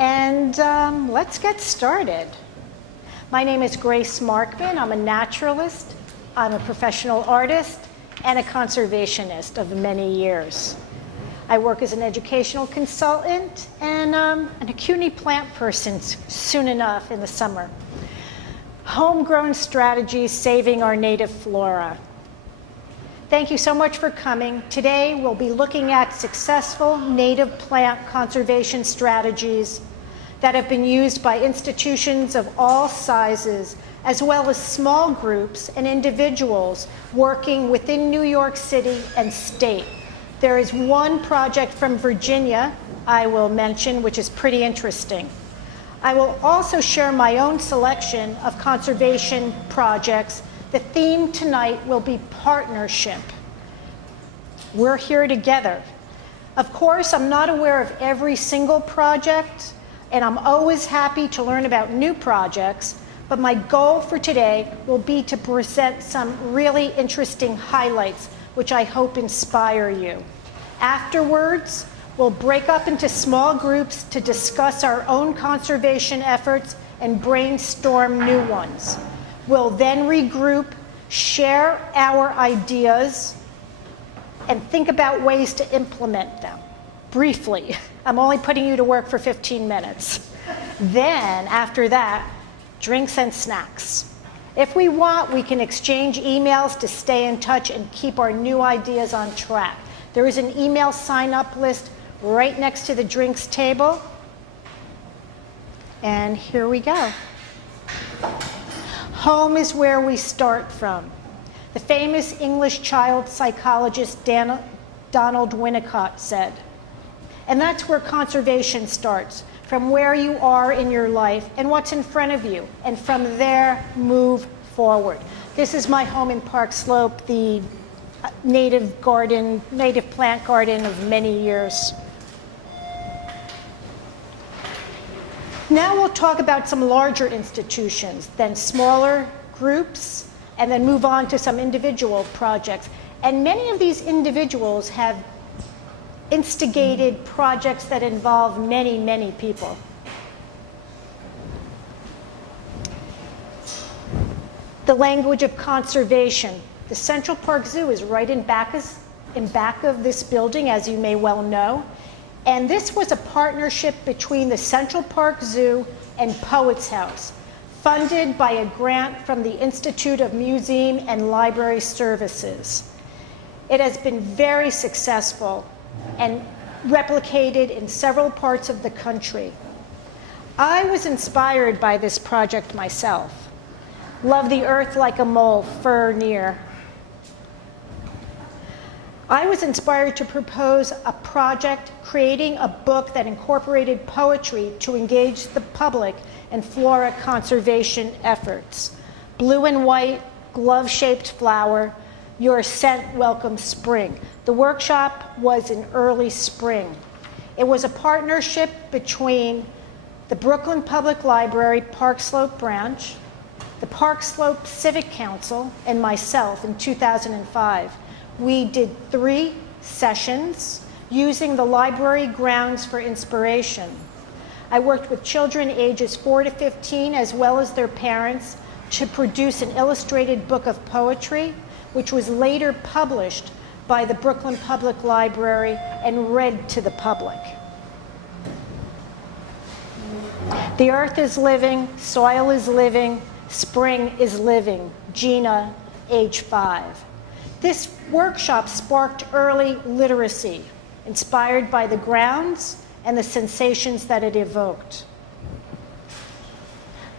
And let's get started. My name is Grace Markman. I'm a naturalist, I'm a professional artist, and a conservationist of many years. I work as an educational consultant and an CUNY plant person soon enough in the summer. Homegrown strategies saving our native flora. Thank you so much for coming. Today we'll be looking at successful native plant conservation strategies that have been used by institutions of all sizes, as well as small groups and individuals working within New York City and state. There is one project from Virginia I will mention, which is pretty interesting. I will also share my own selection of conservation projects. The theme tonight will be partnership. We're here together. Of course, I'm not aware of every single project, and I'm always happy to learn about new projects, but my goal for today will be to present some really interesting highlights, which I hope inspire you. Afterwards, we'll break up into small groups to discuss our own conservation efforts and brainstorm new ones. We'll then regroup, share our ideas, and think about ways to implement them. Briefly, I'm only putting you to work for 15 minutes. Then, after that, drinks and snacks. If we want, we can exchange emails to stay in touch and keep our new ideas on track. There is an email sign-up list right next to the drinks table. And here we go. Home is where we start from. The famous English child psychologist Donald Winnicott said. And that's where conservation starts, from where you are in your life and what's in front of you. And from there, move forward. This is my home in Park Slope, the native plant garden of many years. Now we'll talk about some larger institutions, then smaller groups, and then move on to some individual projects. And many of these individuals have instigated projects that involve many, many people. The language of conservation. The Central Park Zoo is right in back of this building, as you may well know. And this was a partnership between the Central Park Zoo and Poets House, funded by a grant from the Institute of Museum and Library Services. It has been very successful and replicated in several parts of the country. I was inspired by this project myself. Love the earth like a mole, fur near. I was inspired to propose a project creating a book that incorporated poetry to engage the public in flora conservation efforts. Blue and white, glove-shaped flower, your scent welcomes spring. The workshop was in early spring. It was a partnership between the Brooklyn Public Library Park Slope branch, the Park Slope Civic Council, and myself in 2005. We did 3 sessions using the library grounds for inspiration. I worked with children ages 4 to 15 as well as their parents to produce an illustrated book of poetry, which was later published by the Brooklyn Public Library and read to the public. The earth is living, soil is living, spring is living. Gina, age 5. This workshop sparked early literacy, inspired by the grounds and the sensations that it evoked.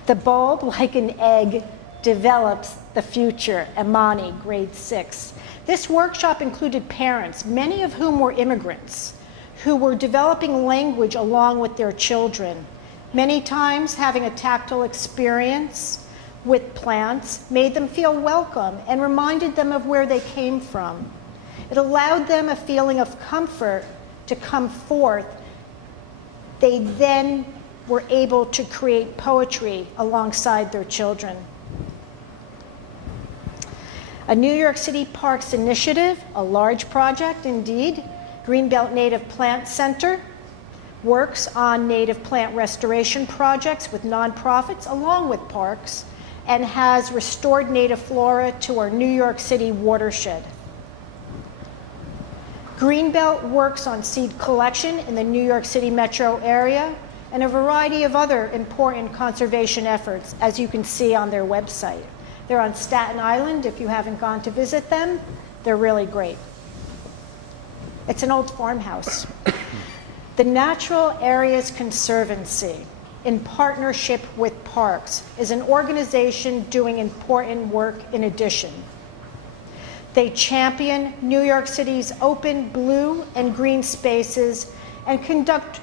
The bulb, like an egg, develops the future. Imani, grade 6. This workshop included parents, many of whom were immigrants, who were developing language along with their children. Many times having a tactile experience with plants made them feel welcome and reminded them of where they came from. It allowed them a feeling of comfort to come forth. They then were able to create poetry alongside their children. A New York City Parks initiative, a large project indeed, Greenbelt Native Plant Center, works on native plant restoration projects with nonprofits along with parks, and has restored native flora to our New York City watershed. Greenbelt works on seed collection in the New York City metro area and a variety of other important conservation efforts, as you can see on their website. They're on Staten Island. If you haven't gone to visit them, they're really great. It's an old farmhouse. The Natural Areas Conservancy, in partnership with parks, is an organization doing important work in addition. They champion New York City's open blue and green spaces and conduct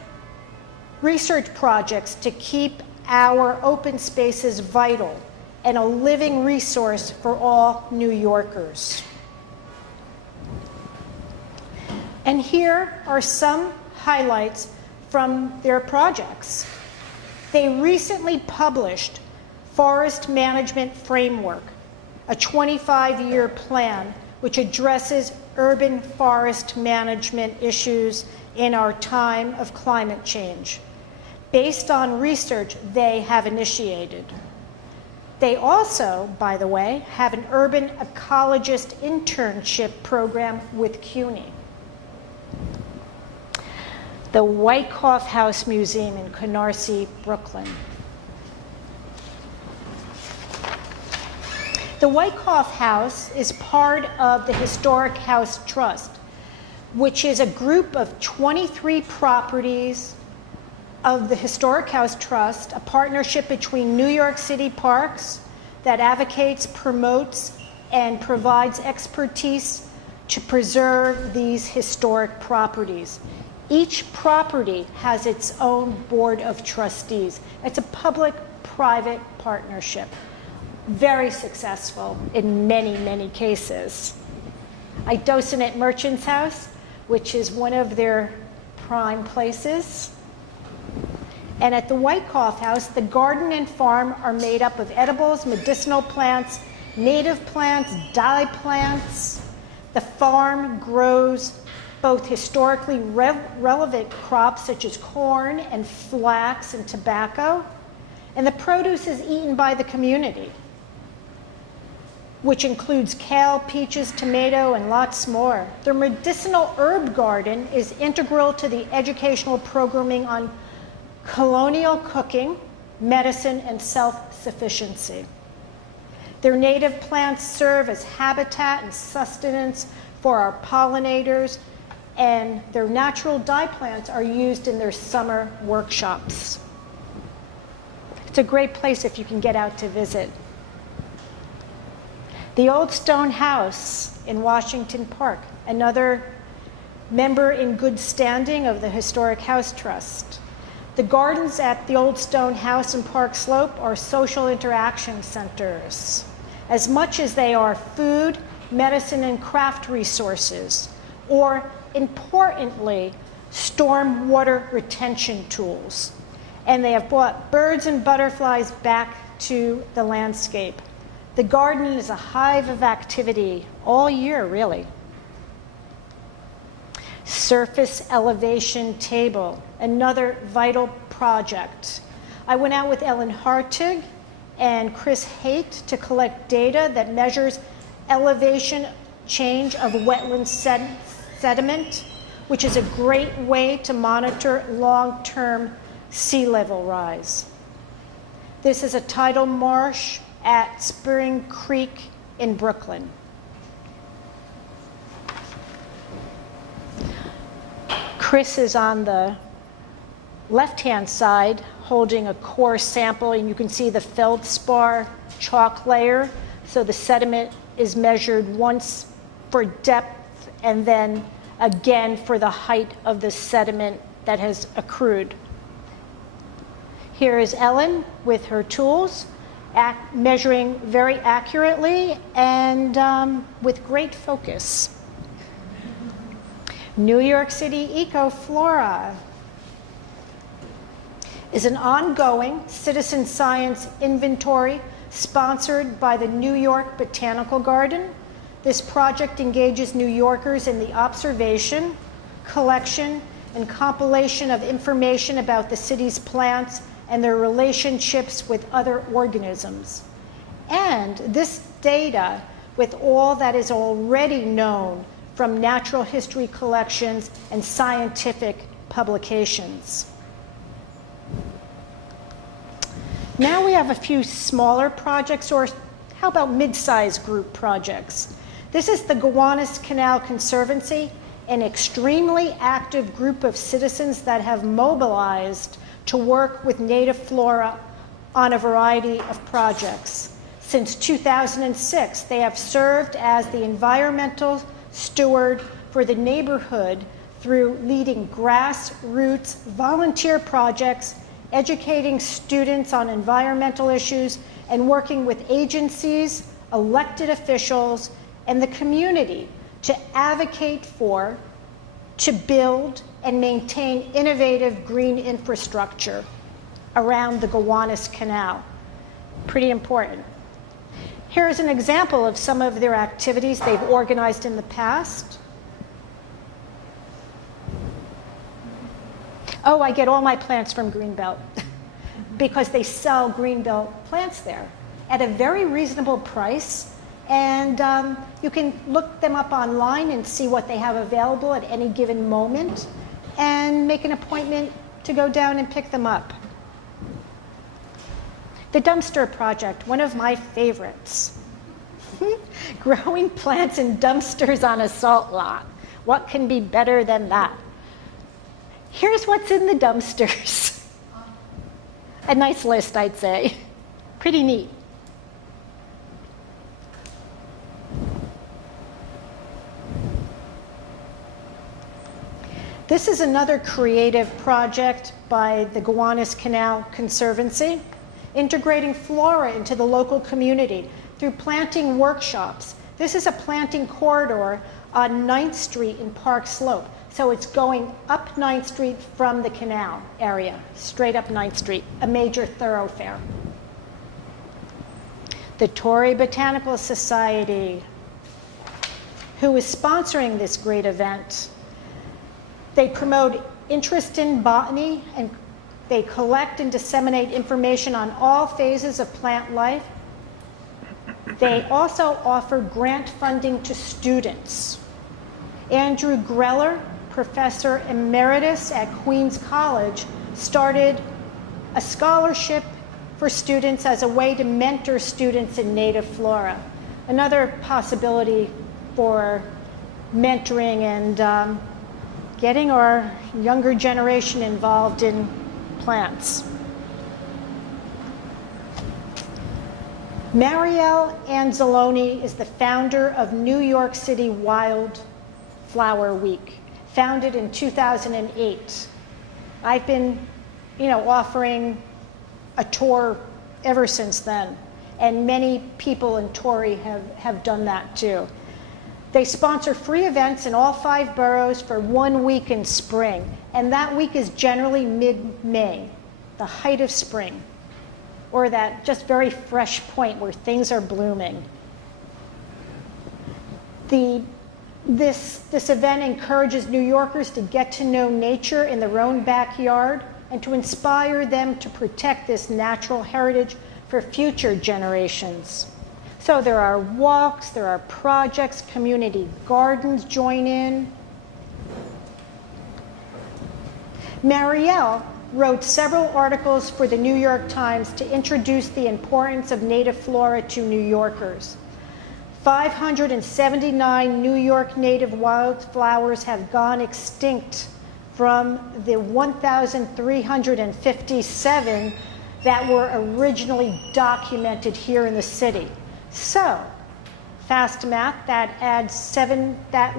research projects to keep our open spaces vital and a living resource for all New Yorkers. And here are some highlights from their projects. They recently published Forest Management Framework, a 25-year plan which addresses urban forest management issues in our time of climate change, based on research they have initiated. They also, by the way, have an urban ecologist internship program with CUNY. The Wyckoff House Museum in Canarsie, Brooklyn. The Wyckoff House is part of the Historic House Trust, which is a group of 23 properties of the Historic House Trust, a partnership between New York City Parks that advocates, promotes, and provides expertise to preserve these historic properties. Each property has its own board of trustees. It's a public-private partnership. Very successful in many, many cases. Idocinate Merchant's House, which is one of their prime places. And at the Wyckoff House, the garden and farm are made up of edibles, medicinal plants, native plants, dye plants. The farm grows both historically relevant crops such as corn and flax and tobacco, and the produce is eaten by the community, which includes kale, peaches, tomato, and lots more. The medicinal herb garden is integral to the educational programming on colonial cooking, medicine, and self-sufficiency. Their native plants serve as habitat and sustenance for our pollinators, and their natural dye plants are used in their summer workshops. It's a great place if you can get out to visit. The Old Stone House in Washington Park, another member in good standing of the Historic House Trust. The gardens at the Old Stone House and Park Slope are social interaction centers, as much as they are food, medicine, and craft resources, or importantly, storm water retention tools. And they have brought birds and butterflies back to the landscape. The garden is a hive of activity all year, really. Surface elevation table, another vital project. I went out with Ellen Hartig and Chris Haight to collect data that measures elevation change of wetland sediment, which is a great way to monitor long-term sea level rise. This is a tidal marsh at Spring Creek in Brooklyn. Chris is on the left-hand side holding a core sample, and you can see the feldspar chalk layer. So the sediment is measured once for depth and then again for the height of the sediment that has accrued. Here is Ellen with her tools, measuring very accurately and with great focus. New York City Ecoflora is an ongoing citizen science inventory sponsored by the New York Botanical Garden. This project engages New Yorkers in the observation, collection, and compilation of information about the city's plants and their relationships with other organisms. And this data, with all that is already known from natural history collections and scientific publications. Now we have a few smaller projects, or how about mid-sized group projects? This is the Gowanus Canal Conservancy, an extremely active group of citizens that have mobilized to work with native flora on a variety of projects. Since 2006, they have served as the environmental steward for the neighborhood through leading grassroots volunteer projects, educating students on environmental issues, and working with agencies, elected officials, and the community to advocate for, to build, and maintain innovative green infrastructure around the Gowanus Canal. Pretty important. Here's an example of some of their activities they've organized in the past. Oh, I get all my plants from Greenbelt because they sell Greenbelt plants there at a very reasonable price. And you can look them up online and see what they have available at any given moment and make an appointment to go down and pick them up. The dumpster project, one of my favorites. Growing plants in dumpsters on a salt lot. What can be better than that? Here's what's in the dumpsters. A nice list, I'd say. Pretty neat. This is another creative project by the Gowanus Canal Conservancy, integrating flora into the local community through planting workshops. This is a planting corridor on 9th Street in Park Slope. So it's going up 9th Street from the canal area, straight up 9th Street, a major thoroughfare. The Torrey Botanical Society, who is sponsoring this great event. They promote interest in botany, and they collect and disseminate information on all phases of plant life. They also offer grant funding to students. Andrew Greller, Professor Emeritus at Queens College, started a scholarship for students as a way to mentor students in native flora. Another possibility for mentoring and getting our younger generation involved in plants. Marielle Anzalone is the founder of New York City Wildflower Week, founded in 2008. I've been, offering a tour ever since then, and many people in Torrey have done that too. They sponsor free events in all 5 boroughs for 1 week in spring, and that week is generally mid-May, the height of spring, or that just very fresh point where things are blooming. This event encourages New Yorkers to get to know nature in their own backyard and to inspire them to protect this natural heritage for future generations. So there are walks, there are projects, community gardens join in. Marielle wrote several articles for the New York Times to introduce the importance of native flora to New Yorkers. 579 New York native wildflowers have gone extinct from the 1,357 that were originally documented here in the city. So, fast math, that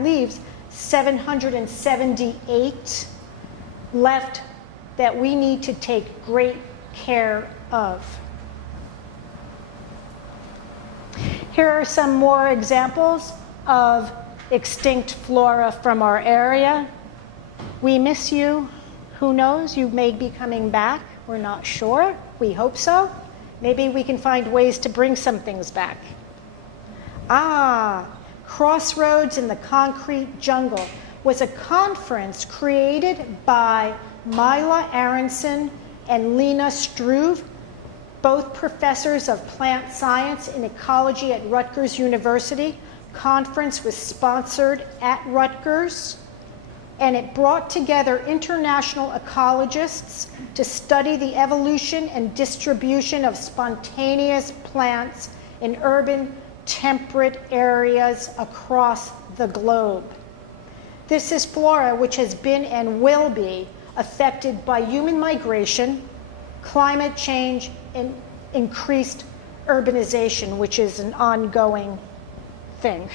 leaves 778 left that we need to take great care of. Here are some more examples of extinct flora from our area. We miss you. Who knows? You may be coming back. We're not sure. We hope so. Maybe we can find ways to bring some things back. Crossroads in the concrete jungle. was a conference created by Mila Aronson and Lena Struve, both professors of plant science and ecology at Rutgers University. Conference was sponsored at Rutgers, and it brought together international ecologists to study the evolution and distribution of spontaneous plants in urban temperate areas across the globe. This is flora which has been and will be affected by human migration, climate change, and increased urbanization, which is an ongoing thing.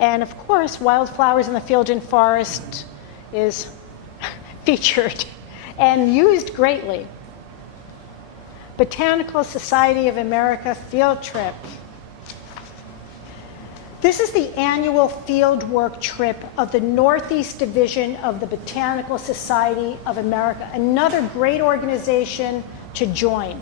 And of course, wildflowers in the field and forest is featured and used greatly. Botanical Society of America field trip. This is the annual fieldwork trip of the Northeast Division of the Botanical Society of America, another great organization to join.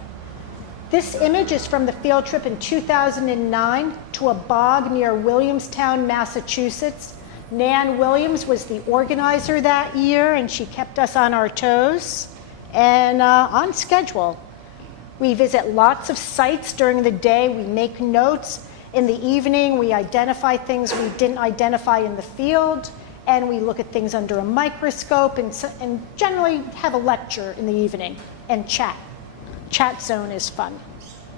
This image is from the field trip in 2009 to a bog near Williamstown, Massachusetts. Nan Williams was the organizer that year, and she kept us on our toes and on schedule. We visit lots of sites during the day. We make notes. In the evening, we identify things we didn't identify in the field, and we look at things under a microscope and generally have a lecture in the evening and chat. Chat zone is fun.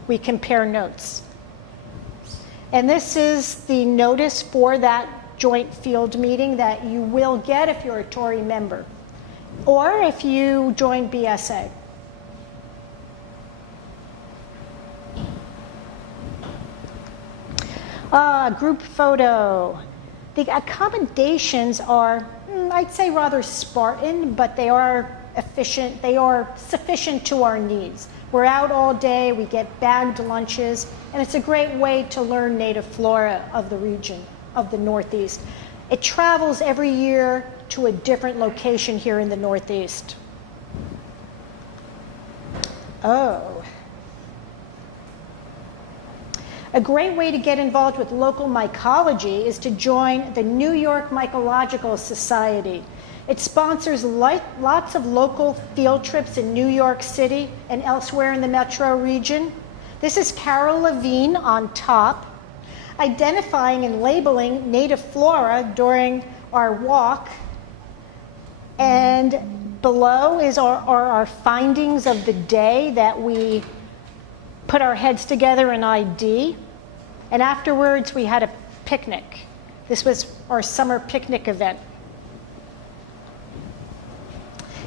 We compare notes. And this is the notice for that joint field meeting that you will get if you're a Tory member or if you join BSA. Group photo. The accommodations are, I'd say, rather Spartan, but they are efficient. They are sufficient to our needs. We're out all day, we get bagged lunches, and it's a great way to learn native flora of the region, of the Northeast. It travels every year to a different location here in the Northeast. Oh. A great way to get involved with local mycology is to join the New York Mycological Society. It sponsors lots of local field trips in New York City and elsewhere in the metro region. This is Carol Levine on top, identifying and labeling native flora during our walk. And below are our findings of the day that we put our heads together in ID. And afterwards, we had a picnic. This was our summer picnic event.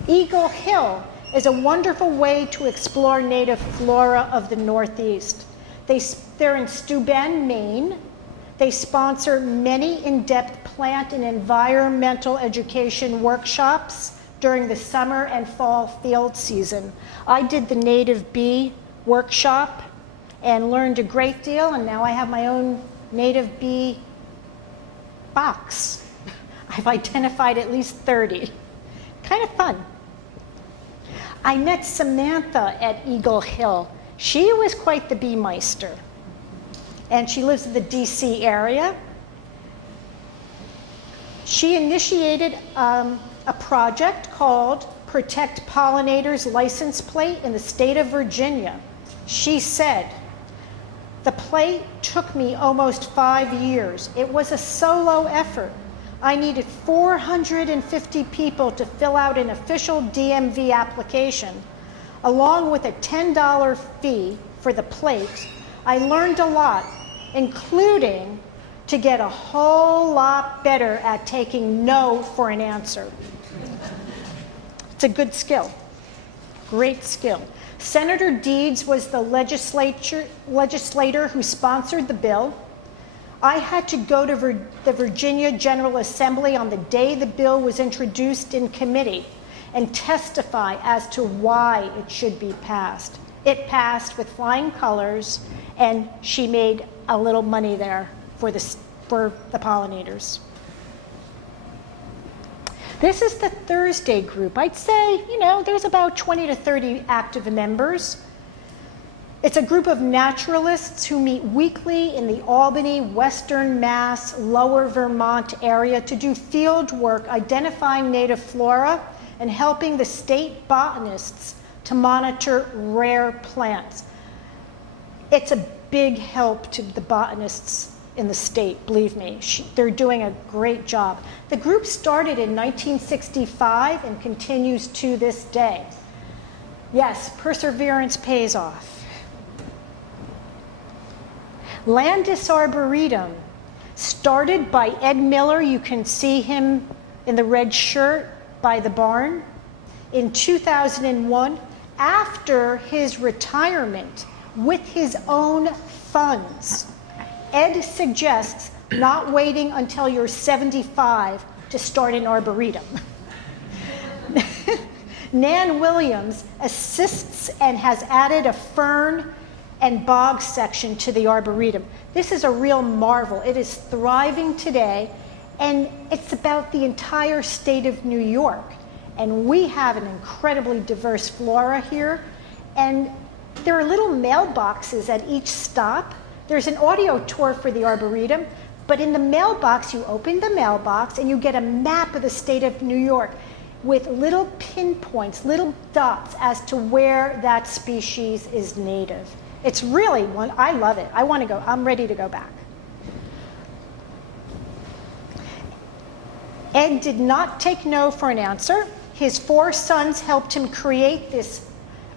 Eagle Hill is a wonderful way to explore native flora of the Northeast. They're in Steuben, Maine. They sponsor many in-depth plant and environmental education workshops during the summer and fall field season. I did the native bee workshop and learned a great deal, and now I have my own native bee box. I've identified at least 30. Kind of fun. I met Samantha at Eagle Hill. She was quite the bee meister, and she lives in the DC area. She initiated a project called Protect Pollinators License Plate in the state of Virginia. She said, "The plate took me almost 5 years. It was a solo effort. I needed 450 people to fill out an official DMV application. Along with a $10 fee for the plate, I learned a lot, including to get a whole lot better at taking no for an answer." It's a good skill, great skill. Senator Deeds was the legislator who sponsored the bill. I had to go to the Virginia General Assembly on the day the bill was introduced in committee and testify as to why it should be passed. It passed with flying colors, and she made a little money there for the pollinators. This is the Thursday group. I'd say, there's about 20 to 30 active members. It's a group of naturalists who meet weekly in the Albany, Western Mass, Lower Vermont area to do field work identifying native flora and helping the state botanists to monitor rare plants. It's a big help to the botanists in the state, believe me. They're doing a great job. The group started in 1965 and continues to this day. Yes, perseverance pays off. Landis Arboretum, started by Ed Miller. You can see him in the red shirt by the barn. In 2001, after his retirement with his own funds. Ed suggests not waiting until you're 75 to start an arboretum. Nan Williams assists and has added a fern and bog section to the Arboretum. This is a real marvel. It is thriving today, and it's about the entire state of New York. And we have an incredibly diverse flora here, and there are little mailboxes at each stop. There's an audio tour for the Arboretum, but in the mailbox, you open the mailbox and you get a map of the state of New York with little pinpoints, little dots as to where that species is native. It's really one, I love it. I want to go, I'm ready to go back. Ed did not take no for an answer. His 4 sons helped him create this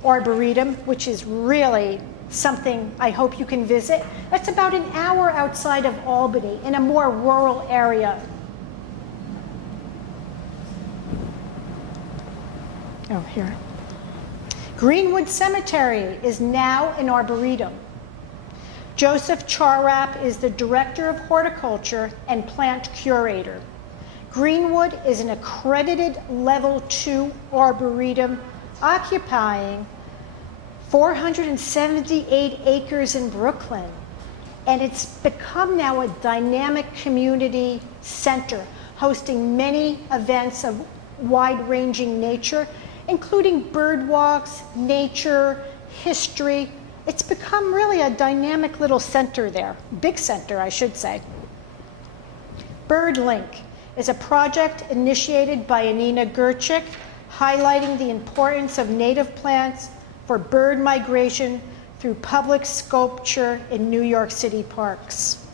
Arboretum, which is really something I hope you can visit. That's about an hour outside of Albany in a more rural area. Oh, here. Greenwood Cemetery is now an arboretum. Joseph Charrap is the Director of Horticulture and Plant Curator. Greenwood is an accredited Level 2 arboretum occupying 478 acres in Brooklyn. And it's become now a dynamic community center, hosting many events of wide-ranging nature, including bird walks, nature, history. It's become really a dynamic little center there, big center, I should say. BirdLink is a project initiated by Anina Gerchik, highlighting the importance of native plants for bird migration through public sculpture in New York City parks.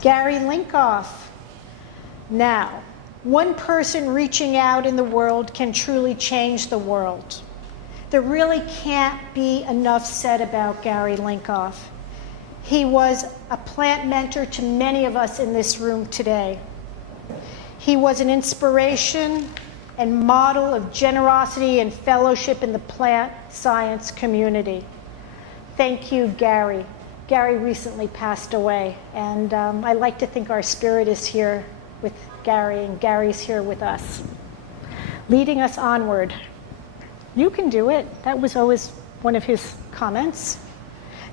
Gary Lincoff. Now, one person reaching out in the world can truly change the world. There really can't be enough said about Gary Lincoff. He was a plant mentor to many of us in this room today. He was an inspiration and model of generosity and fellowship in the plant science community. Thank you, Gary. Gary recently passed away, and I like to think our spirit is here with Gary, and Gary's here with us, leading us onward. You can do it. That was always one of his comments.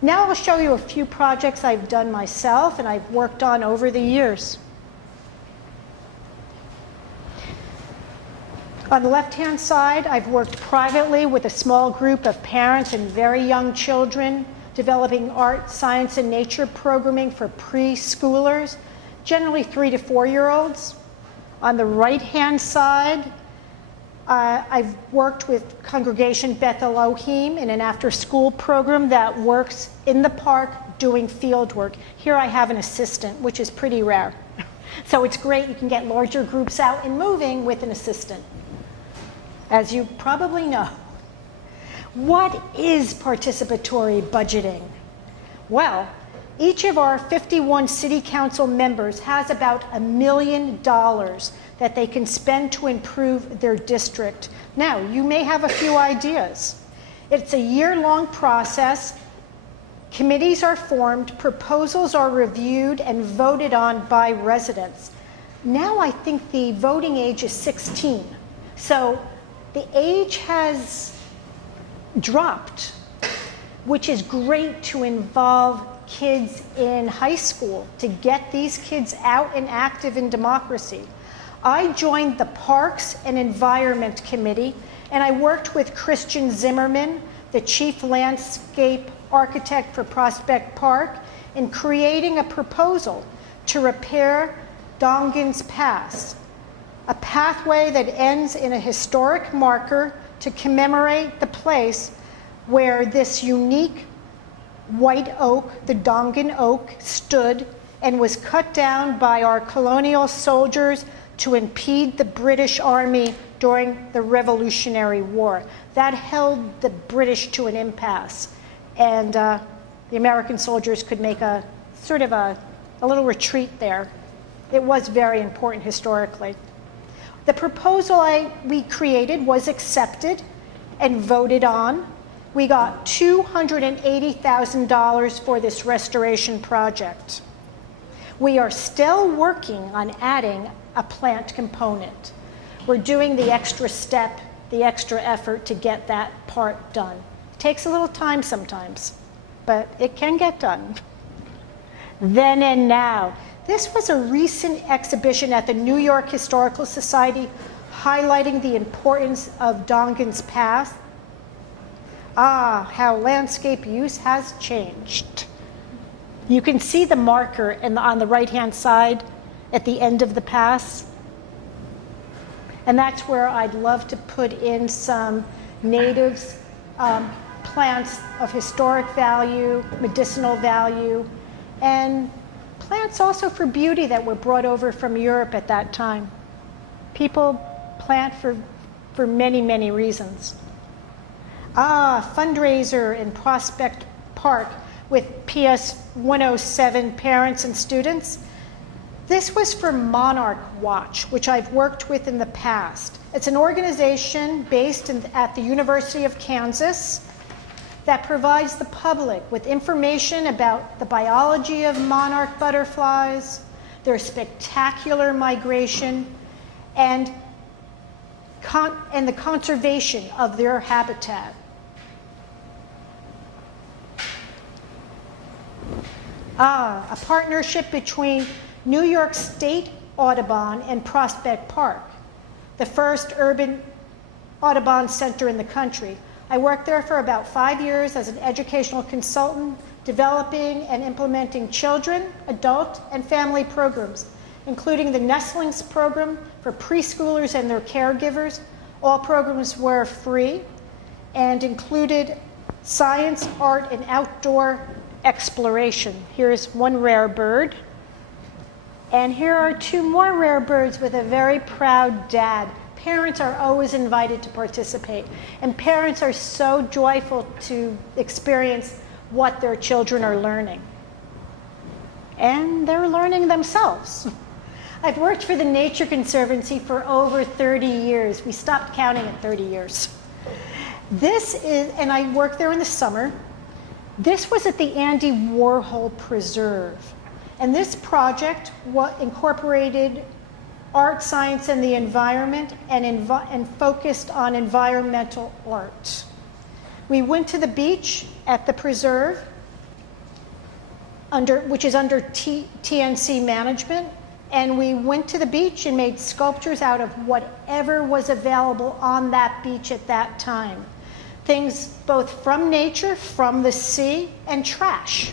Now I'll show you a few projects I've done myself and I've worked on over the years. On the left-hand side, I've worked privately with a small group of parents and very young children, developing art, science, and nature programming for preschoolers, generally 3 to 4-year-olds. On the right-hand side, I've worked with Congregation Beth Elohim in an after-school program that works in the park doing field work. Here I have an assistant, which is pretty rare. So it's great, you can get larger groups out and moving with an assistant, as you probably know. What is participatory budgeting? Well, each of our 51 city council members has about $1 million that they can spend to improve their district. Now, you may have a few ideas. It's a year-long process. Committees are formed, proposals are reviewed and voted on by residents. Now I think the voting age is 16. So the age has dropped, which is great to involve kids in high school, to get these kids out and active in democracy. I joined the Parks and Environment Committee, And I worked with Christian Zimmerman, the chief landscape architect for Prospect Park, in creating a proposal to repair Dongan's Pass, a pathway that ends in a historic marker to commemorate the place where this unique white oak, the Dongan oak, stood and was cut down by our colonial soldiers to impede the British Army during the Revolutionary War. That held the British to an impasse, and the American soldiers could make a sort of a little retreat there. It was very important historically. The proposal we created was accepted and voted on. We got $280,000 for this restoration project. We are still working on adding a plant component. We're doing the extra step, the extra effort to get that part done. It takes a little time sometimes, but it can get done. Then and now. This was a recent exhibition at the New York Historical Society highlighting the importance of Dongan's Pass. Ah, how landscape use has changed. You can see the marker on the right-hand side at the end of the pass. And that's where I'd love to put in some native plants of historic value, medicinal value, and plants also for beauty that were brought over from Europe at that time. People plant for many, many reasons. Fundraiser in Prospect Park with PS 107 parents and students. This was for Monarch Watch, which I've worked with in the past. It's an organization based at the University of Kansas that provides the public with information about the biology of monarch butterflies, their spectacular migration, and the conservation of their habitat. A partnership between New York State Audubon and Prospect Park, the first urban Audubon center in the country. I worked there for about 5 years as an educational consultant, developing and implementing children, adult, and family programs, including the Nestlings program for preschoolers and their caregivers. All programs were free and included science, art, and outdoor exploration. Here's one rare bird. And here are two more rare birds with a very proud dad. Parents are always invited to participate, and parents are so joyful to experience what their children are learning. And they're learning themselves. I've worked for the Nature Conservancy for over 30 years. We stopped counting at 30 years. And I worked there in the summer. This was at the Andy Warhol Preserve. And this project incorporated art, science, and the environment, and focused on environmental art. We went to the beach at the preserve, which is under TNC management, and we went to the beach and made sculptures out of whatever was available on that beach at that time. Things both from nature, from the sea, and trash.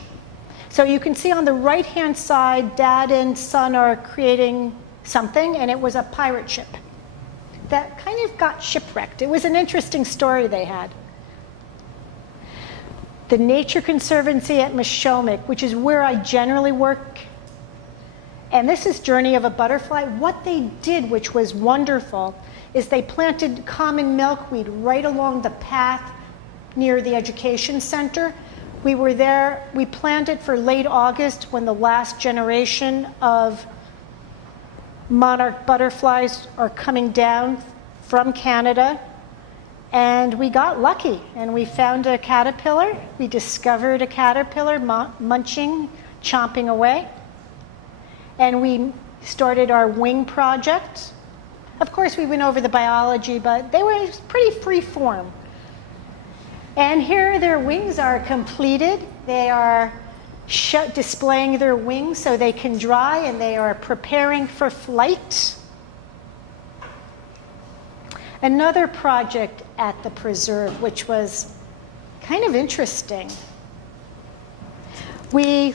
So you can see on the right-hand side, Dad and son are creating something, and it was a pirate ship that kind of got shipwrecked. It was an interesting story they had. The Nature Conservancy at Mashomack, which is where I generally work, and this is Journey of a Butterfly. What they did, which was wonderful, is they planted common milkweed right along the path near the education center. We were there, we planned it for late August when the last generation of monarch butterflies are coming down from Canada. And we got lucky, and we found a caterpillar. We discovered a caterpillar munching, chomping away. And we started our wing project. Of course, we went over the biology, but they were pretty free form. And here their wings are completed. They are displaying their wings so they can dry, and they are preparing for flight. Another project at the preserve, which was kind of interesting. We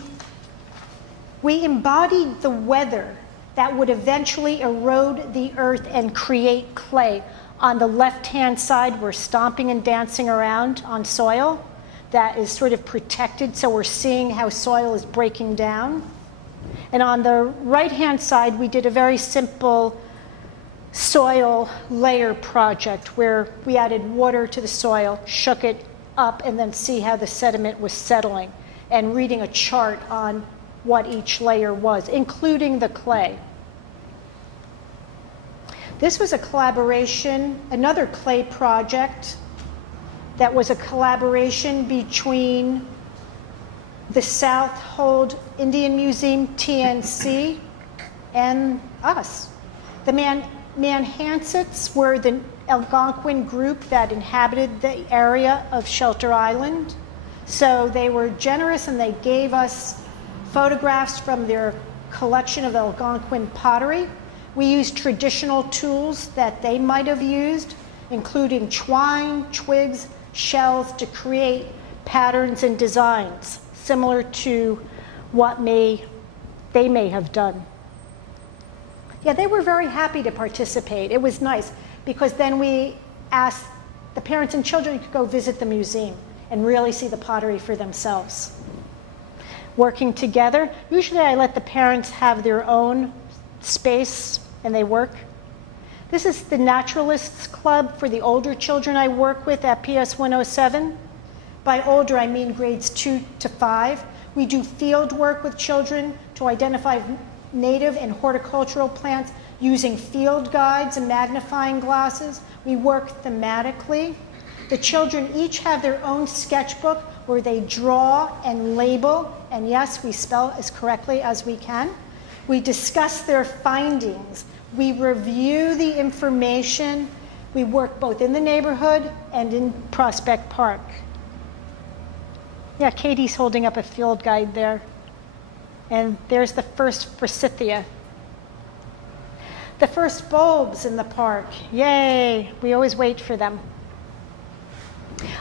embodied the weather that would eventually erode the earth and create clay. On the left-hand side, we're stomping and dancing around on soil that is sort of protected, so we're seeing how soil is breaking down. And on the right-hand side, we did a very simple soil layer project where we added water to the soil, shook it up, and then see how the sediment was settling, and reading a chart on what each layer was, including the clay. This was a collaboration, another clay project that was a collaboration between the Southhold Indian Museum, TNC, and us. The Manhansets were the Algonquin group that inhabited the area of Shelter Island. So they were generous and they gave us photographs from their collection of Algonquin pottery. We used traditional tools that they might have used, including twine, twigs, shells, to create patterns and designs similar to what they may have done. Yeah, they were very happy to participate. It was nice because then we asked the parents and children to go visit the museum and really see the pottery for themselves. Working together, usually I let the parents have their own space and they work. This is the Naturalists Club for the older children I work with at PS 107. By older, I mean grades 2 to 5. We do field work with children to identify native and horticultural plants using field guides and magnifying glasses. We work thematically. The children each have their own sketchbook where they draw and label, and yes, we spell as correctly as we can. We discuss their findings. We review the information. We work both in the neighborhood and in Prospect Park. Yeah, Katie's holding up a field guide there. And there's the first forsythia. The first bulbs in the park. Yay, we always wait for them.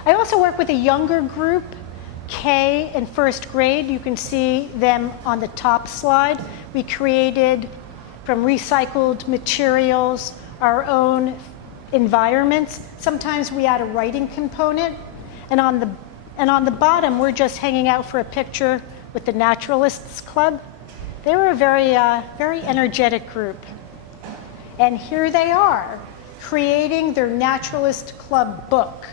I also work with a younger group, K in first grade. You can see them on the top slide. We created from recycled materials our own environments. Sometimes we add a writing component. And on the bottom, we're just hanging out for a picture with the Naturalists Club. They were a very energetic group. And here they are, creating their Naturalist Club book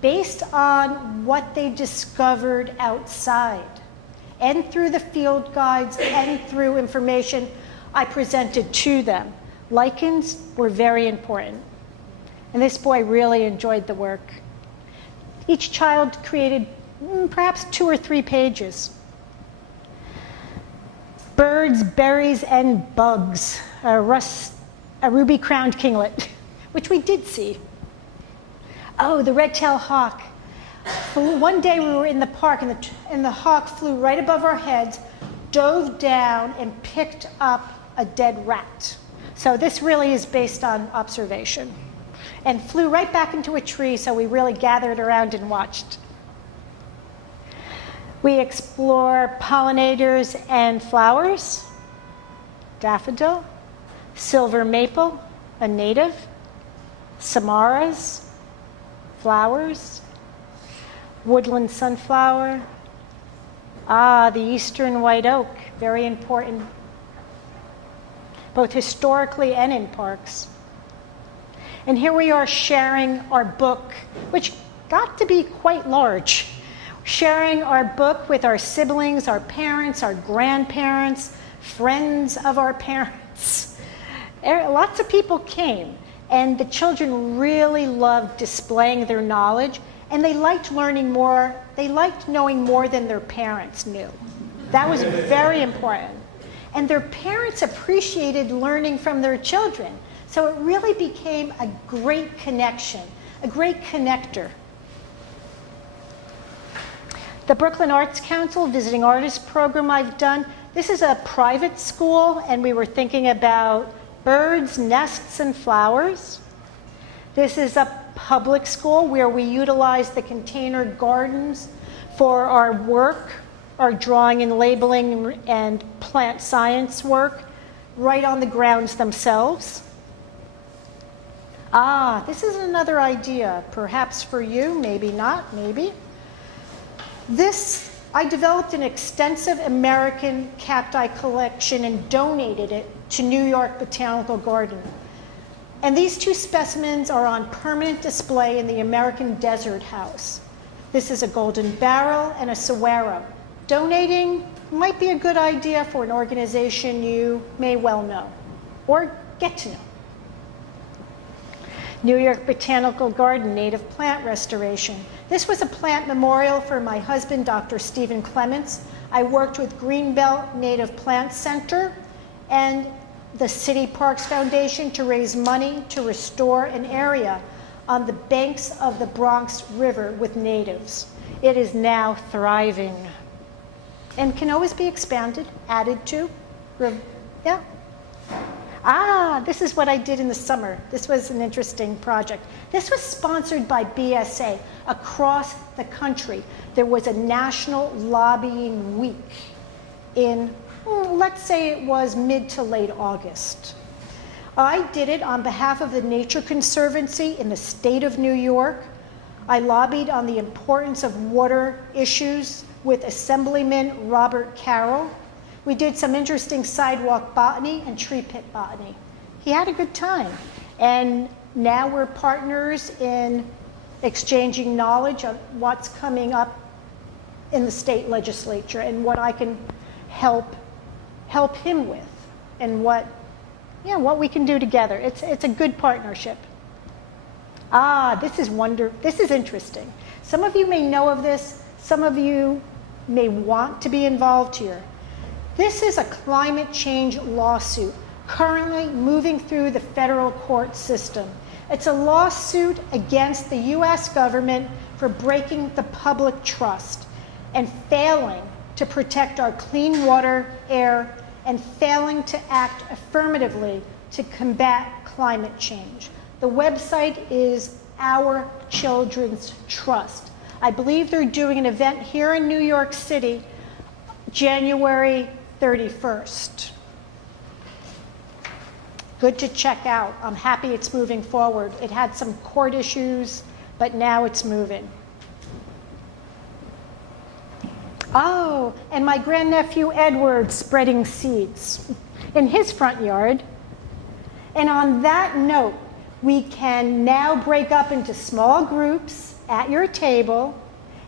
based on what they discovered outside and through the field guides and through information I presented to them. Lichens were very important. And this boy really enjoyed the work. Each child created perhaps 2 or 3 pages. Birds, berries, and bugs. A ruby-crowned kinglet, which we did see. Oh, the red-tailed hawk. One day we were in the park and the hawk flew right above our heads, dove down, and picked up a dead rat. So this really is based on observation. And flew right back into a tree, so we really gathered around and watched. We explore pollinators and flowers. Daffodil, silver maple, a native, samaras, flowers, woodland sunflower, the eastern white oak, very important, both historically and in parks. And here we are sharing our book, which got to be quite large. Sharing our book with our siblings, our parents, our grandparents, friends of our parents. Lots of people came, and the children really loved displaying their knowledge, and they liked learning more. They liked knowing more than their parents knew. That was very important. And their parents appreciated learning from their children. So it really became a great connection, a great connector. The Brooklyn Arts Council Visiting Artist program I've done, this is a private school, and we were thinking about birds, nests, and flowers. This is a public school where we utilize the container gardens for our work, our drawing and labeling and plant science work, right on the grounds themselves. Ah, this is another idea, perhaps for you, maybe not, maybe. I developed an extensive American cacti collection and donated it to New York Botanical Garden. And these two specimens are on permanent display in the American Desert House. This is a golden barrel and a saguaro. Donating might be a good idea for an organization you may well know or get to know. New York Botanical Garden Native Plant Restoration. This was a plant memorial for my husband, Dr. Stephen Clements. I worked with Greenbelt Native Plant Center and the City Parks Foundation to raise money to restore an area on the banks of the Bronx River with natives. It is now thriving and can always be expanded, added to. Yeah. Ah, this is what I did in the summer. This was an interesting project. This was sponsored by BSA across the country. There was a national lobbying week in, let's say it was mid to late August. I did it on behalf of the Nature Conservancy in the state of New York. I lobbied on the importance of water issues with Assemblyman Robert Carroll. We did some interesting sidewalk botany and tree pit botany. He had a good time. And now we're partners in exchanging knowledge of what's coming up in the state legislature and what I can help him with and what we can do together. It's a good partnership. Ah, this is interesting. Some of you may know of this. Some of you may want to be involved here. This is a climate change lawsuit currently moving through the federal court system. It's a lawsuit against the US government for breaking the public trust and failing to protect our clean water, air, and failing to act affirmatively to combat climate change. The website is Our Children's Trust. I believe they're doing an event here in New York City, January 31st. Good to check out. I'm happy it's moving forward. It had some court issues, but now it's moving. Oh, and my grandnephew Edward spreading seeds in his front yard. And on that note, we can now break up into small groups at your table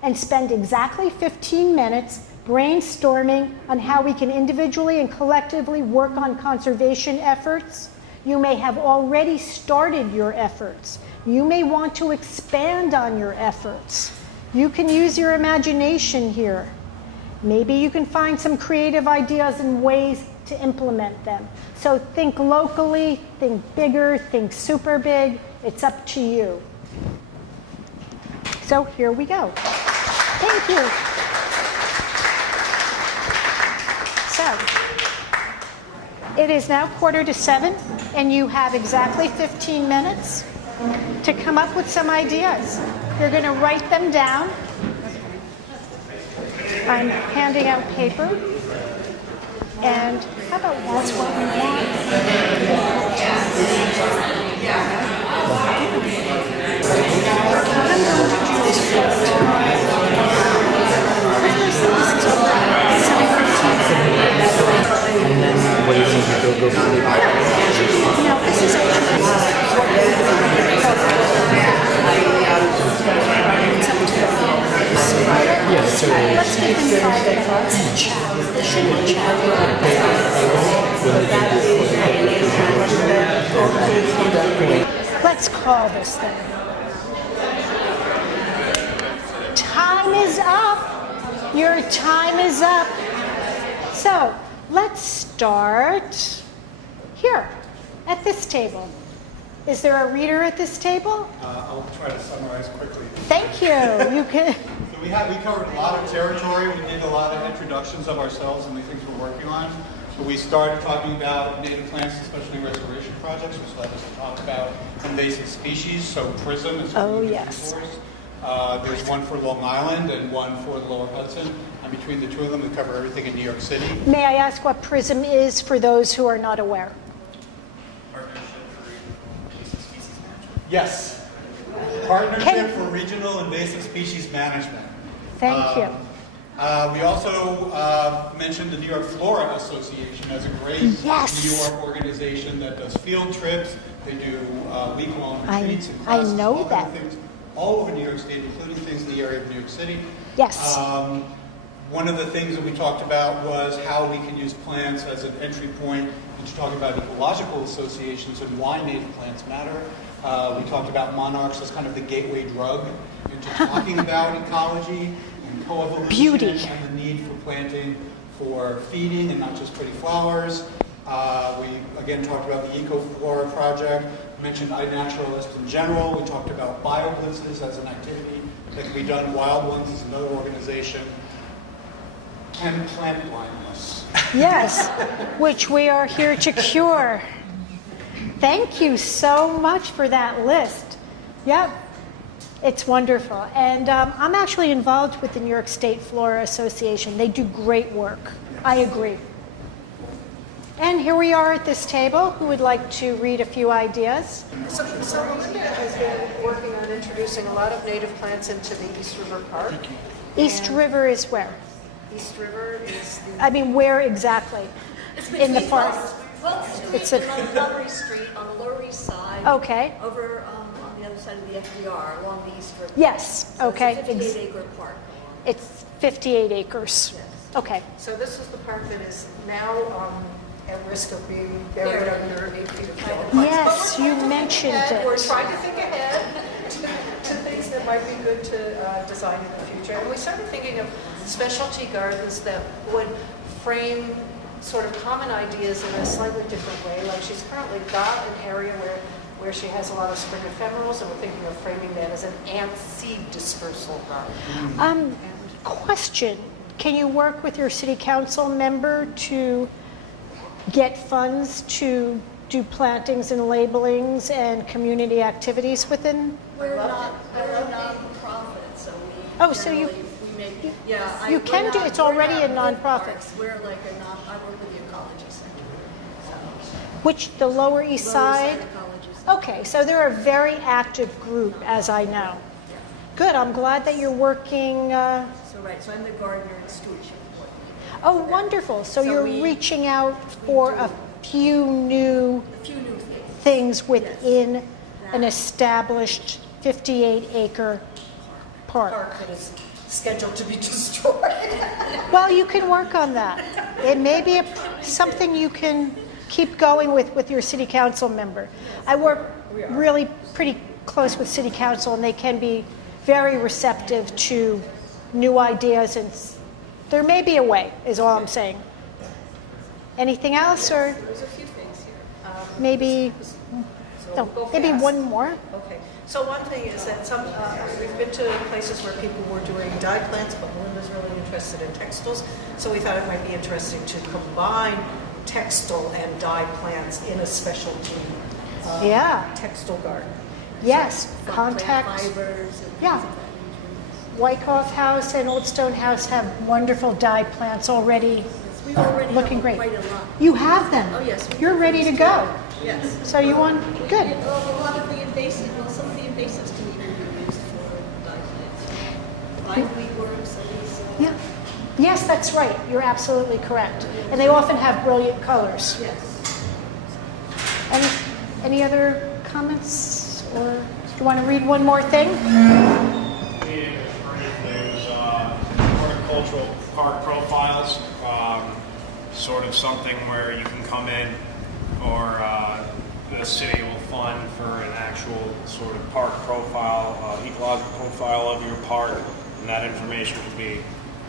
and spend exactly 15 minutes brainstorming on how we can individually and collectively work on conservation efforts. You may have already started your efforts. You may want to expand on your efforts. You can use your imagination here. Maybe you can find some creative ideas and ways to implement them. So think locally, think bigger, think super big. It's up to you. So here we go. Thank you. So, it is now 6:45, and you have exactly 15 minutes to come up with some ideas. You're going to write them down. I'm handing out paper. And how about that's what we want? And then what do you think you'll go for? No, this is Yeah, so let's give them 5 minutes and chat. They shouldn't chat. Let's call this thing. Time is up. Your time is up. So let's start here at this table. Is there a reader at this table? I'll try to summarize quickly. Thank you. You can. So we covered a lot of territory. We did a lot of introductions of ourselves and the things we're working on. So we started talking about native plants, especially restoration projects, which led us to talk about invasive species. So PRISM is Oh, one of the yes. resources. There's one for Long Island and one for the Lower Hudson. And between the two of them, we cover everything in New York City. May I ask what PRISM is for those who are not aware? Yes. Partnership for Regional Invasive Species Management. Thank you. We also mentioned the New York Flora Association as a great Yes. New York organization that does field trips. They do week-long retreats and I classes, know all that. kinds of things all over New York State, including things in the area of New York City. Yes. One of the things that we talked about was how we can use plants as an entry point into talking about ecological associations and why native plants matter. We talked about monarchs as kind of the gateway drug into talking about ecology and coevolution Beauty. and the need for planting for feeding and not just pretty flowers. We again talked about the Eco-Flora project, mentioned I-Naturalist in general. We talked about bioblitzes as an activity that can be done. Wild Ones is another organization. And plant blindness. Yes, which we are here to cure. Thank you so much for that list. Yep, it's wonderful. And I'm actually involved with the New York State Flora Association. They do great work. I agree. And here we are at this table. Who would like to read a few ideas? So Melinda has been working on introducing a lot of native plants into the East River Park. East And River is where? East River is the... I mean, where exactly? In the park? It's on the Lower East Street, on the Lower East Side. Okay. Over on the other side of the FDR, along the East River. Yes, So okay. It's a 58-acre park. It's 58 acres. Yes. Okay. So this is the park that is now at risk of being buried under 8 feet of fill. Yes, you mentioned We're it. trying to think ahead to things that might be good to design in the future. And we started thinking of specialty gardens that would frame sort of common ideas in a slightly different way. Like she's currently got an area where she has a lot of spring ephemerals, and we're thinking of framing that as an ant seed dispersal garden. Question, can you work with your city council member to get funds to do plantings and labelings and community activities within? We're not non-profit, so we Oh, so you- generally, we make, yeah. You can do- it's already a nonprofit. We're like I work with the Ecology Center. So, Which, the Lower East Lower Side? Ecology Center. Okay, so they're a very active group, as I know. Good, I'm glad that you're working, So I'm the gardener and stewardship board. oh, wonderful. So you're we- reaching out for a few new A few new things. things within an established 58-acre park. Park that is scheduled to be destroyed. Well, you can work on that. It may be something you can keep going with your city council member. I work really pretty close with city council, and they can be very receptive to new ideas, and there may be a way, is all I'm saying. Anything else, or There's a few things here. maybe, So no, we'll go maybe fast. one more? Okay, so one thing is that we've been to places where people were doing dye plants, but Melinda's really interested in textiles, so we thought it might be interesting to combine textile and dye plants in a specialty Yeah, textile garden. yes, Plant contact. fibers and Yeah. things of that nature. Wyckoff House and Old Stone House have wonderful dye plants already We already looking have great. quite a lot. You have them? Oh, yes. we You're have ready to things go? Yes. So you want, good. A lot of the invasive, some of the invasives can even be used for dye plants. Bindweed worms, some of these. Yeah. Yes, that's right. You're absolutely correct. And they often have brilliant colors. Yes. Any other comments? Or do you want to read one more thing? There's horticultural park profiles, sort of something where you can come in, or the city will fund for an actual sort of park profile, ecological profile of your park, and that information will be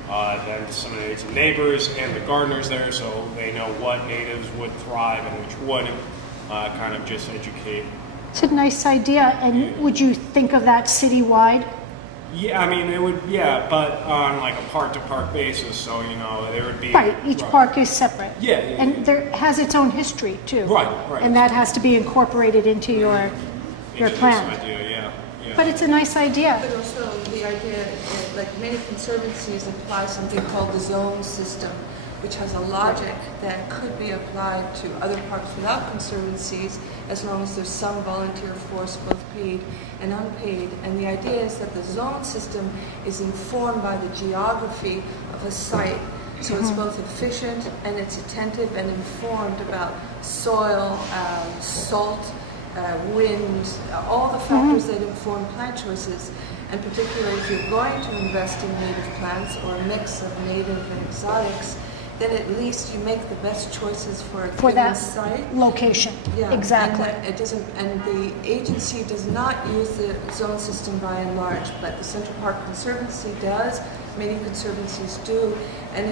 then disseminated to neighbors and the gardeners there, so they know what natives would thrive and which wouldn't. Kind of just educate. It's a nice idea. And would you think of that citywide? Yeah, I mean, it would, yeah, but on like a park-to-park basis, so, you know, there would be... Right, each park is separate. Yeah, And there has its own history, too. Right. And that has to be incorporated into your Into this plan. idea, yeah. But it's a nice idea. But also the idea, like many conservancies apply something called the zone system, which has a logic that could be applied to other parks without conservancies, as long as there's some volunteer force, both paid and unpaid. And the idea is that the zone system is informed by the geography of a site. So it's both efficient and it's attentive and informed about soil, salt, wind, all the factors that inform plant choices. And particularly if you're going to invest in native plants or a mix of native and exotics, then at least you make the best choices for a For given that site. location. Yeah, Exactly. And it doesn't, and the agency does not use the zone system by and large, but the Central Park Conservancy does. Many conservancies do, and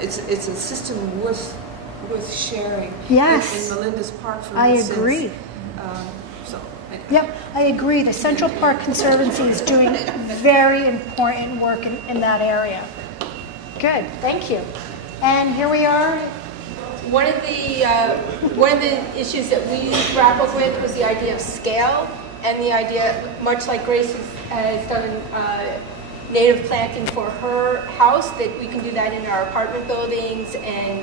it's a system worth sharing. Yes. In Melinda's Park, for I instance. agree. So. Yep, I agree. The Central Park Conservancy is doing very important work in that area. Good, thank you. And here we are. One of the issues that we grappled with was the idea of scale and the idea, much like Grace has done native planting for her house, that we can do that in our apartment buildings and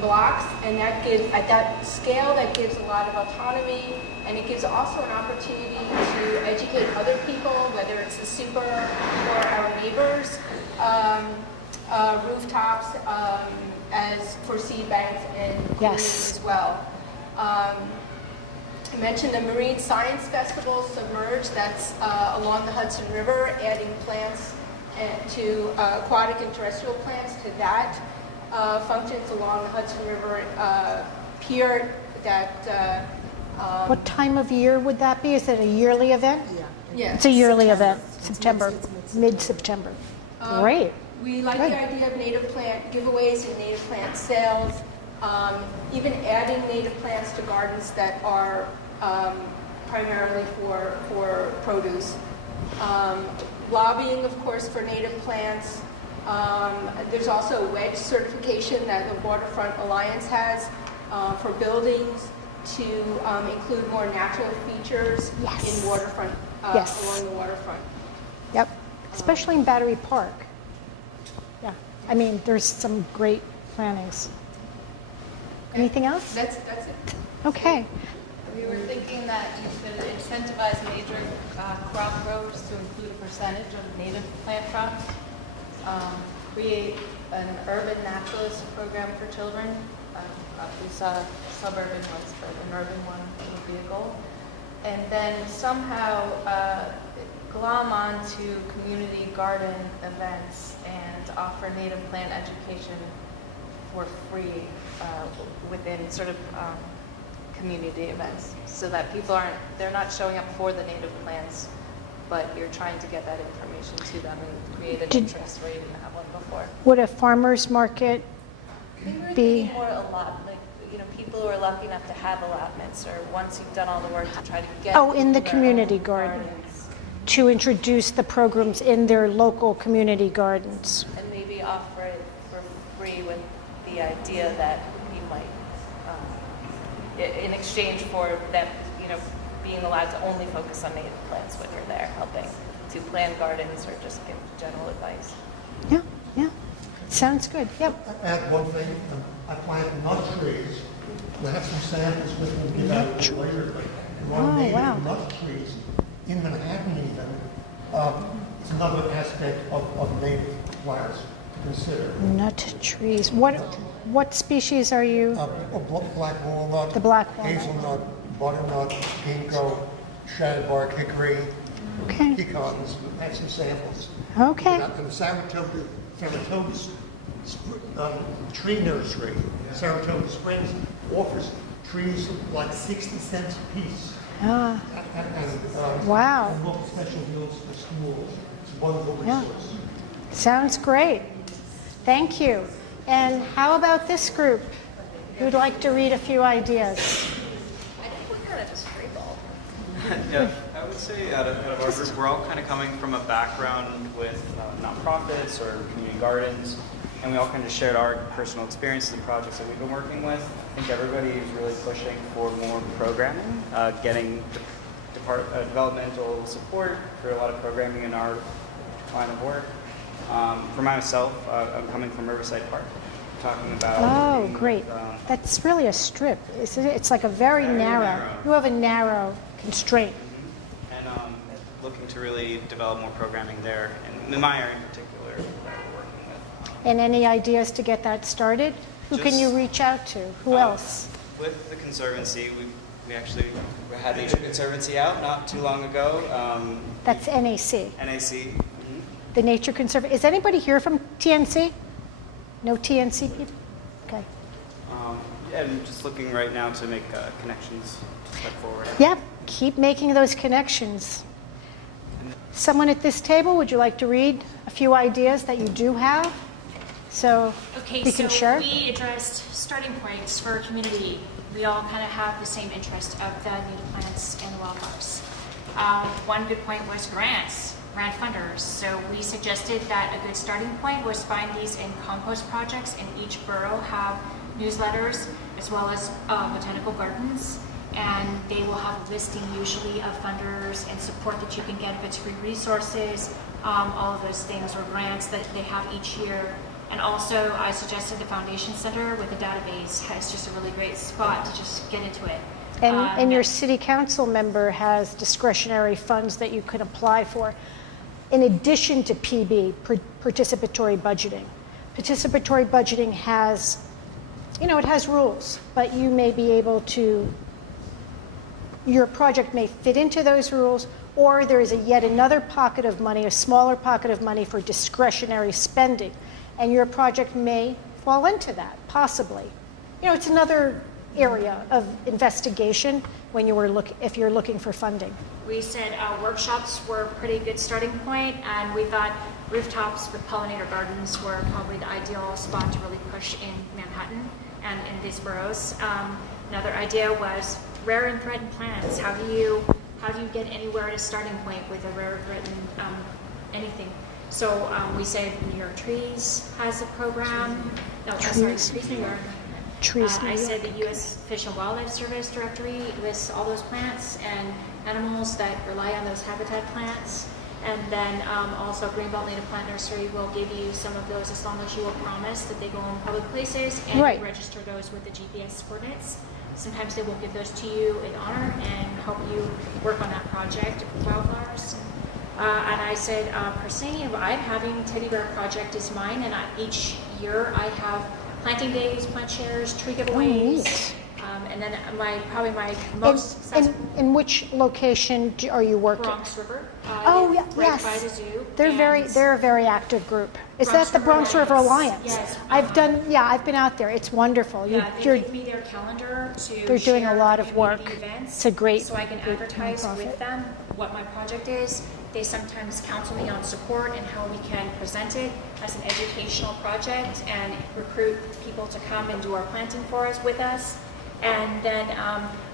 blocks, and that gives, at that scale, that gives a lot of autonomy, and it gives also an opportunity to educate other people, whether it's the super or our neighbors. Rooftops as for seed banks and Yes. as well. I mentioned the Marine Science Festival, Submerge, that's along the Hudson River, adding plants to aquatic and terrestrial plants to that. Functions along the Hudson River pier that... What time of year would that be? Is it a yearly event? yeah. It's a yearly event, September, mid-September. Great. We like the idea of native plant giveaways and native plant sales, even adding native plants to gardens that are primarily for produce. Lobbying, of course, for native plants. There's also a wedge certification that the Waterfront Alliance has for buildings to include more natural features Yes. in waterfront, Yes. along the waterfront. Yep, especially in Battery Park. Yeah, I mean, there's some great plantings. Anything else? That's it. Okay. We were thinking that you could incentivize major crop growers to include a percentage of native plant crops, create an urban naturalist program for children. We saw suburban ones, but an urban one would be a goal. And then somehow glom onto community garden events and offer native plant education for free within sort of community events, so that people they're not showing up for the native plants, but you're trying to get that information to them and create an interest where you didn't have one before. Would a farmer's market I think we're be... thinking more people who are lucky enough to have allotments, or once you've done all the work to try to get in the their community own garden. gardens, to introduce the programs in their local community gardens? and maybe offer it for free with the idea that you might, in exchange for them, being allowed to only focus on native plants when you're there, helping to plan gardens or just give general advice. Yeah, yeah. Sounds good. Yep. Add one thing, I plant nut trees. We have some samples with them to give out a little later. And one native nut trees in Manhattan even, it's another aspect of native plants to consider. Nut trees. What species are you? Black walnut, The black walnut. hazelnut, butternut, ginkgo, shadbark, hickory, Okay. pecans. Have some samples. Okay. And the Saratoga tree nursery, Saratoga Springs, offers trees like 60 cents a piece. Ah, And wow. and local special deals for schools. It's a wonderful Yeah. resource. Sounds great. Thank you. And how about this group? Who'd like to read a few ideas? I think we kind of just freeball. Yeah, I would say out of our group, we're all kind of coming from a background with nonprofits or community gardens, and we all kind of shared our personal experiences and projects that we've been working with. I think everybody is really pushing for more programming, getting developmental support for a lot of programming in our line of work. For myself, I'm coming from Riverside Park, talking about... Oh, great. That's really a strip. It's like a very narrow. You have a narrow constraint. And looking to really develop more programming there, and in my area in particular that we're working with. And any ideas to get that started? Who can you reach out to? Who else? With the Conservancy, we actually had Nature Conservancy out not too long ago. That's NAC. NAC. The Nature Conservancy. Is anybody here from TNC? No TNC people? Okay. Yeah, I'm just looking right now to make connections to step forward. Yep, keep making those connections. Someone at this table, would you like to read a few ideas that you do have? So we can share? We addressed starting points for our community. We all kind of have the same interest of the native plants and the wildflowers. One good point was grant funders. So we suggested that a good starting point was find these in compost projects, and each borough have newsletters as well as botanical gardens, and they will have a listing usually of funders and support that you can get if it's free resources, all of those things, or grants that they have each year. And also I suggested the Foundation Center with a database has just a really great spot to just get into it. And your city council member has discretionary funds that you can apply for. In addition to PB, participatory budgeting. Participatory budgeting has, it has rules, but you may be able to, your project may fit into those rules, or there is yet another pocket of money, a smaller pocket of money for discretionary spending, and your project may fall into that, possibly. It's another area of investigation when if you're looking for funding. We said workshops were a pretty good starting point, and we thought rooftops with pollinator gardens were probably the ideal spot to really push in Manhattan and in these boroughs. Another idea was rare and threatened plants. How do you get anywhere at a starting point with a rare threatened anything? So we said New York Trees has a program. Trees New York. I said the U.S. Fish and Wildlife Service directory lists all those plants and animals that rely on those habitat plants. And then also Greenbelt Native Plant Nursery will give you some of those as long as you will promise that they go in public places and you register those with the GPS coordinates. Sometimes they will give those to you in honor and help you work on that project with wildflowers. And I said, personally, I'm having Teddy Bear Project is mine, and each year I have planting days, plant shares, tree giveaways. And then probably my most successful... In which location are you working? Bronx River. Yes. By the zoo. They're a very active group. Is that the Bronx River Alliance? Yes. I've been out there. It's wonderful. Yeah, they give me their calendar to They're doing a lot of work. Events, it's a great so I can advertise with them what my project is. They sometimes counsel me on support and how we can present it as an educational project and recruit people to come and do our planting for us with us. And then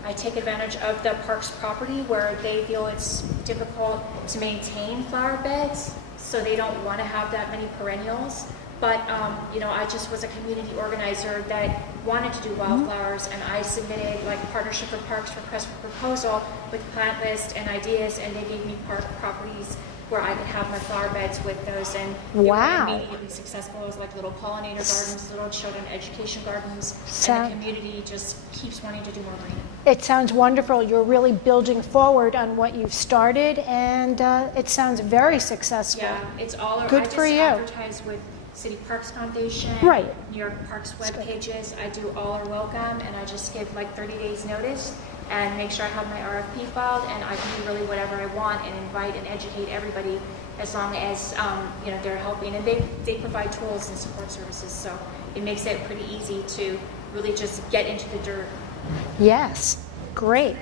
I take advantage of the park's property where they feel it's difficult to maintain flower beds, so they don't want to have that many perennials. But I just was a community organizer that wanted to do wildflowers, and I submitted Partnership for Parks request for proposal with plant list and ideas, and they gave me park properties where I could have my flower beds with those, and they were immediately successful. It was like little pollinator gardens, little children education gardens, and the community just keeps wanting to do more green. It sounds wonderful. You're really building forward on what you've started, and it sounds very successful. Yeah, it's all good for you. I just advertise with City Parks Foundation, New York Parks web pages. I do all are welcome, and I just give 30 days notice and make sure I have my RFP filed, and I can do really whatever I want and invite and educate everybody as long as they're helping, and they provide tools and support services, so it makes it pretty easy to really just get into the dirt. Yes, great.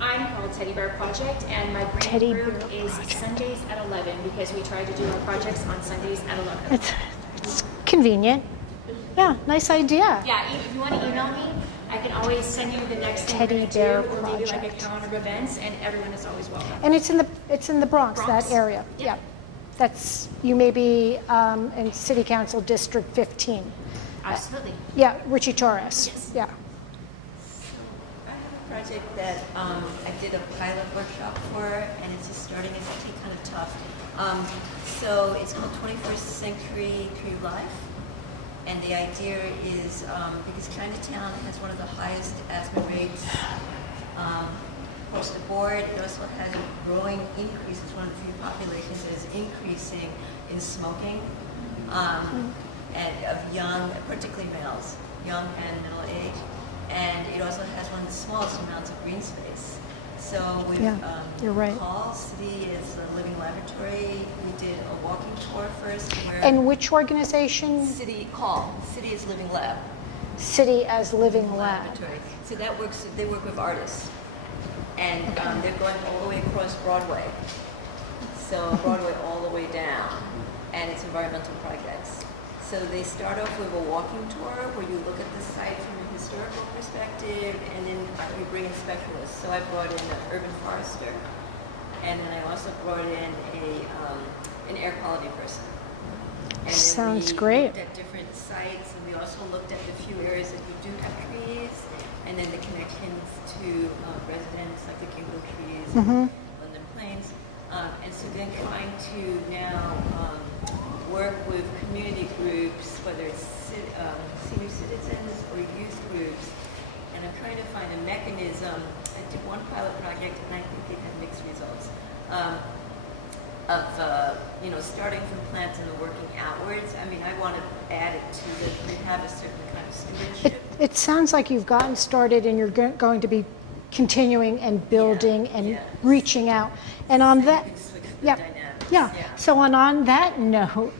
I'm called Teddy Bear Project, and my green group is Sundays at 11 because we try to do our projects on Sundays at 11. It's convenient. Yeah, nice idea. Yeah, if you want to email me, I can always send you the next thing Teddy we're bear gonna do, or maybe like a project. calendar of events, and everyone is always welcome. And it's in the Bronx, Bronx. that area. Yeah. That's, you may be in City Council District 15. Absolutely. Yeah, Richie Torres. Yes. Yeah. I have a project that I did a pilot workshop for, and it's just starting. It's actually kind of tough. So it's called 21st Century Tree Life, and the idea is because Chinatown has one of the highest asthma rates across the board. It also has a growing increase. It's one of the few populations that is increasing in smoking, and of young, particularly males, young and middle age. And it also has one of the smallest amounts of green space. So with you're right. Call City is a living laboratory. We did a walking tour first. Where And which organization? City is Living Lab. City as Living Lab. Laboratory. So that works. They work with artists, and they're going all the way across Broadway. So Broadway all the way down, and it's environmental projects. So they start off with a walking tour where you look at the site from a historical perspective, and then you bring in specialists. So I brought in an urban forester, and then I also brought in an air quality person. And then Sounds we great. looked at different sites, and we also looked at the few areas that we do have trees, and then the connections to residents, like the Kingo trees, and London Plains. And so then trying to now work with community groups, whether it's senior citizens or youth groups, and I'm trying to find a mechanism. I did one pilot project, and I think it had mixed results. Starting from plants and working outwards. I mean, I want to add it to we have a certain kind of stewardship. It sounds like you've gotten started and you're going to be continuing and building and reaching out. And on that, So on that note,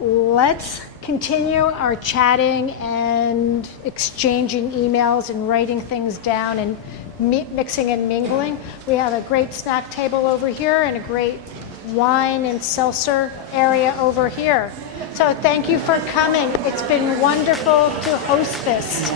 let's continue our chatting and exchanging emails and writing things down and mixing and mingling. We have a great snack table over here and a great wine and seltzer area over here. So thank you for coming. It's been wonderful to host this.